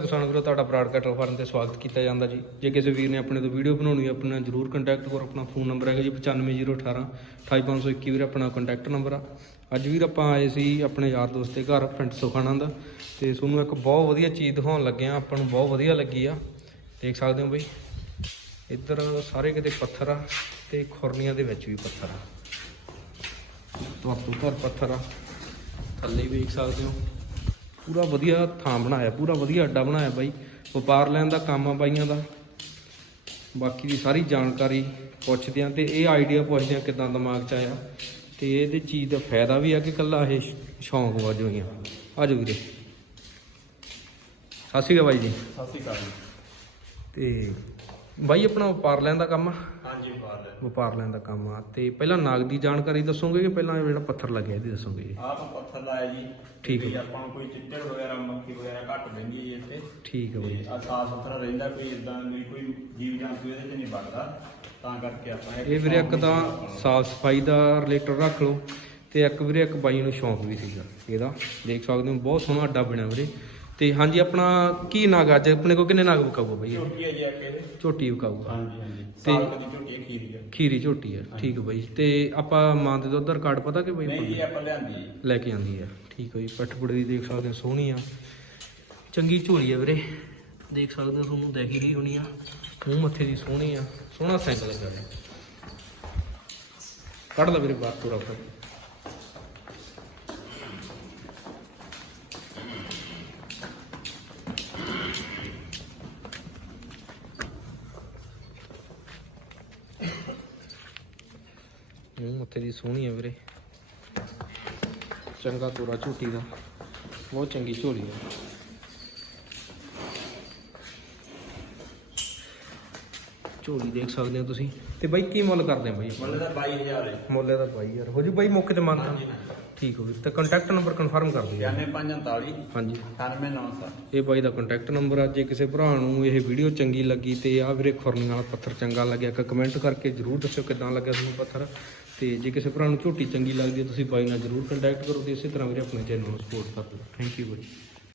ਕਿਸਾਨ ਵੀਰੋ, ਤੁਹਾਡਾ ਬਰਾਡ ਕੈਟਲ ਫਾਰਮ ਤੇ ਸਵਾਗਤ ਕੀਤਾ ਜਾਂਦਾ ਜੀ। ਜੇ ਕਿਸੇ ਵੀਰ ਨੇ ਆਪਣੇ ਤੋਂ ਵੀਡੀਓ ਬਣਾਉਣੀ ਹੈ, ਆਪਣਾ ਜਰੂਰ ਕੰਟੈਕਟ ਕਰੋ, ਆਪਣਾ ਫੋਨ ਨੰਬਰ ਹੈਗਾ ਜੀ 95018 28521 ਵੀਰ, ਆਪਣਾ ਕੰਟੈਕਟ ਨੰਬਰ ਆ। ਅੱਜ ਵੀਰ ਆਪਾਂ ਆਏ ਸੀ ਆਪਣੇ ਯਾਰ ਦੋਸਤ ਦੇ ਘਰ, ਪਿੰਡ ਸੁਖਾਨੰਦ ਤੇ ਤੁਹਾਨੂੰ ਇੱਕ ਬਹੁਤ ਵਧੀਆ ਚੀਜ਼ ਦਿਖਾਉਣ ਲੱਗੇ ਆ, ਆਪਾਂ ਨੂੰ ਬਹੁਤ ਵਧੀਆ ਲੱਗੀ ਆ। ਦੇਖ ਸਕਦੇ ਹੋ ਬਈ। ਇੱਧਰ ਸਾਰੇ ਕਿਤੇ ਪੱਥਰ ਆ ਤੇ ਖੁਰਨੀਆਂ ਦੇ ਵਿੱਚ ਵੀ ਪੱਥਰ ਆ। ਤੋਂ ਤੋਂ ਘਰ ਪੱਥਰ ਆ। ਥੱਲੇ ਵੀ ਦੇਖ ਸਕਦੇ ਹੋ। ਪੂਰਾ ਵਧੀਆ ਥਾਂ ਬਣਾਇਆ ਪੂਰਾ ਵਧੀਆ ਅੱਡਾ ਬਣਾਇਆ ਬਾਈ। ਵਪਾਰ ਲੈਣ ਦਾ ਕੰਮ ਆ ਬਾਈਆਂ ਦਾ। ਬਾਕੀ ਦੀ ਸਾਰੀ ਜਾਣਕਾਰੀ ਪੁੱਛਦੇ ਆ ਤੇ ਇਹ ਆਈਡੀਆ ਪੁੱਛਦੇ ਆ ਕਿਦਾਂ ਦਿਮਾਗ 'ਚ ਆਇਆ ਤੇ ਇਹਦੇ ਚੀਜ਼ ਦਾ ਫਾਇਦਾ ਵੀ ਆ ਕਿ ਕੱਲਾ ਇਹ ਸ਼ੌਂਕ ਵਜੋਂ ਹੀ ਆ। ਆਜੋ ਵੀਰੇ। ਸਤਿ ਸ਼੍ਰੀ ਅਕਾਲ ਬਾਈ ਜੀ। ਸਤਿ ਸ਼੍ਰੀ ਅਕਾਲ ਜੀ। ਤੇ ਬਾਈ ਆਪਣਾ ਵਪਾਰ ਲੈਣ ਦਾ ਕੰਮ ਆ? ਹਾਂਜੀ ਬਾਹਰ ਵਪਾਰ ਲੈਣ ਦਾ ਕੰਮ ਆ। ਤੇ ਪਹਿਲਾਂ ਨਾਗ ਦੀ ਜਾਣਕਾਰੀ ਦੱਸੋਗੇ ਕਿ ਪਹਿਲਾਂ ਇਹ ਜਿਹੜਾ ਪੱਥਰ ਲੱਗਿਆ ਇਹਦੀ ਦੱਸੋਗੇ ਜੀ? ਤਾਂ ਪੱਥਰ ਲਾਇਆ ਜੀ। ਠੀਕ ਹੈ। ਆਪਾਂ ਨੂੰ ਕੋਈ ਚਿੱਟੜ ਵਗੈਰਾ ਮੱਖੀ ਵਗੈਰਾ ਘੱਟ ਰਹਿੰਦੀ ਜੀ ਇੱਥੇ। ਠੀਕ ਹੈ ਬਾਈ। ਤੇ ਆ ਸਾਫ਼ ਸੁਥਰਾ ਰਹਿੰਦਾ ਕੋਈ ਇਦਾਂ ਵੀ ਕੋਈ ਜੀਵ ਜੰਤੂ ਇਹਦੇ 'ਚ ਨਹੀਂ ਵੜਦਾ ਤਾਂ ਕਰਕੇ ਆਪਾਂ ਇਹ ਵੀਰੇ ਇੱਕ ਤਾਂ ਸਾਫ਼ ਸਫ਼ਾਈ ਦਾ ਰਿਲੇਟਡ ਰੱਖ ਲਓ। ਤੇ ਇੱਕ ਵੀਰੇ ਇੱਕ ਬਾਈ ਨੂੰ ਸ਼ੌਂਕ ਵੀ ਸੀਗਾ। ਇਹਦਾ ਦੇਖ ਸਕਦੇ ਹੋ ਬਹੁਤ ਸੋਹਣਾ ਅੱਡਾ ਬਣਿਆ ਵੀਰੇ। ਤੇ ਹਾਂਜੀ ਆਪਣਾ ਕੀ ਨਾਗ ਅੱਜ ਆਪਣੇ ਕੋ ਕਿੰਨੇ ਨਾਗ ਵਿਕਾਊਗਾ ਬਾਈ? ਝੋਟੀ ਹੈ ਜੀ ਇਹਦੇ ਝੋਟੀ ਵਿਕਾਊਗਾ। ਹਾਂਜੀ ਹਾਂਜੀ। ਤੇ- ਸਾਲ ਕਦੀ ਝੋਟੀ ਹੈ, ਖੀਰੀ ਹੈ ਖੀਰੀ ਝੋਟੀ ਹੈ ਠੀਕ ਹੈ ਬਾਈ। ਤੇ ਆਪਾਂ ਮਾਂ ਦੇ ਦੁੱਧ ਦਾ ਰਿਕਾਰਡ ਪਤਾ ਕਿ ਬਾਈ ਨਹੀਂ ਜੀ ਆਪਾਂ ਲਿਆਂਦੀ ਲੈ ਕੇ ਆਂਦੀ ਆ। ਠੀਕ ਹੈ ਜੀ ਪੱਠ ਪੁੜੇ ਦੀ ਦੇਖ ਸਕਦੇ ਹੋ ਸੋਹਣੀ ਆ। ਚੰਗੀ ਝੋਲੀ ਆ ਵੀਰੇ। ਦੇਖ ਸਕਦੇ ਹੋ ਤੁਹਾਨੂੰ ਦੇਖ ਹੀ ਰਹੀ ਹੋਣੀ ਆ। ਮੂੰਹ ਮੱਥੇ ਦੀ ਸੋਹਣੀ ਆ। ਸੋਹਣਾ ਸਾਈਕਲ ਲੱਗਾ ਹੈ ਕੱਢ ਲੈ ਵੀਰੇ ਬਾਹਰ ਤੋਰਾ ਫਿਰ ਮੂੰਹ ਮੱਥੇ ਦੀ ਸੋਹਣੀ ਆ ਵੀਰੇ। ਚੰਗਾ ਤੋਰਾ ਝੂਟੀ ਦਾ। ਬਹੁਤ ਚੰਗੀ ਝੋਲੀ ਆ। ਝੋਲੀ ਦੇਖ ਸਕਦੇ ਹੋ ਤੁਸੀਂ। ਤੇ ਬਾਈ ਕੀ ਮੁੱਲ ਕਰਦੇ ਆ ਬਾਈ? ਮੁੱਲ ਦਾ 22000 ਹੈ। ਮੁੱਲੇ ਦਾ ਬਾਈ ਯਾਰ ਹੋ ਜੂ ਬਾਈ ਮੌਕੇ ਤੇ ਮੰਨ ਹਾਂਜੀ ਠੀਕ ਹੋ ਗਈ ਤੇ ਕੰਟੈਕਟ ਨੰਬਰ ਕਨਫਰਮ ਕਰ ਦਿਓ। 9549 ਹਾਂਜੀ। 98907 ਇਹ ਬਾਈ ਦਾ ਕੰਟੈਕਟ ਨੰਬਰ ਆ। ਜੇ ਕਿਸੇ ਭਰਾ ਨੂੰ ਇਹ ਵੀਡੀਓ ਚੰਗੀ ਲੱਗੀ ਤੇ ਆ ਵੀਰੇ ਖੁਰਨੀਆਂ ਵਾਲਾ ਪੱਥਰ ਚੰਗਾ ਲੱਗਿਆ ਇੱਕ ਕਮੈਂਟ ਕਰਕੇ ਜਰੂਰ ਦੱਸਿਓ ਕਿਦਾਂ ਲੱਗਿਆ ਤੁਹਾਨੂੰ ਪੱਥਰ। ਤੇ ਜੇ ਕਿਸੇ ਭਰਾ ਨੂੰ ਝੋਟੀ ਚੰਗੀ ਲੱਗਦੀ ਹੈ, ਤੁਸੀਂ ਬਾਈ ਨਾਲ ਜਰੂਰ ਕੰਟੈਕਟ ਕਰੋ ਤੇ ਇਸੇ ਤਰ੍ਹਾਂ ਵੀਰੇ ਆਪਣੇ ਚੈਨਲ ਨੂੰ ਸਪੋਰਟ ਕਰ ਦਿਓ। Thank you by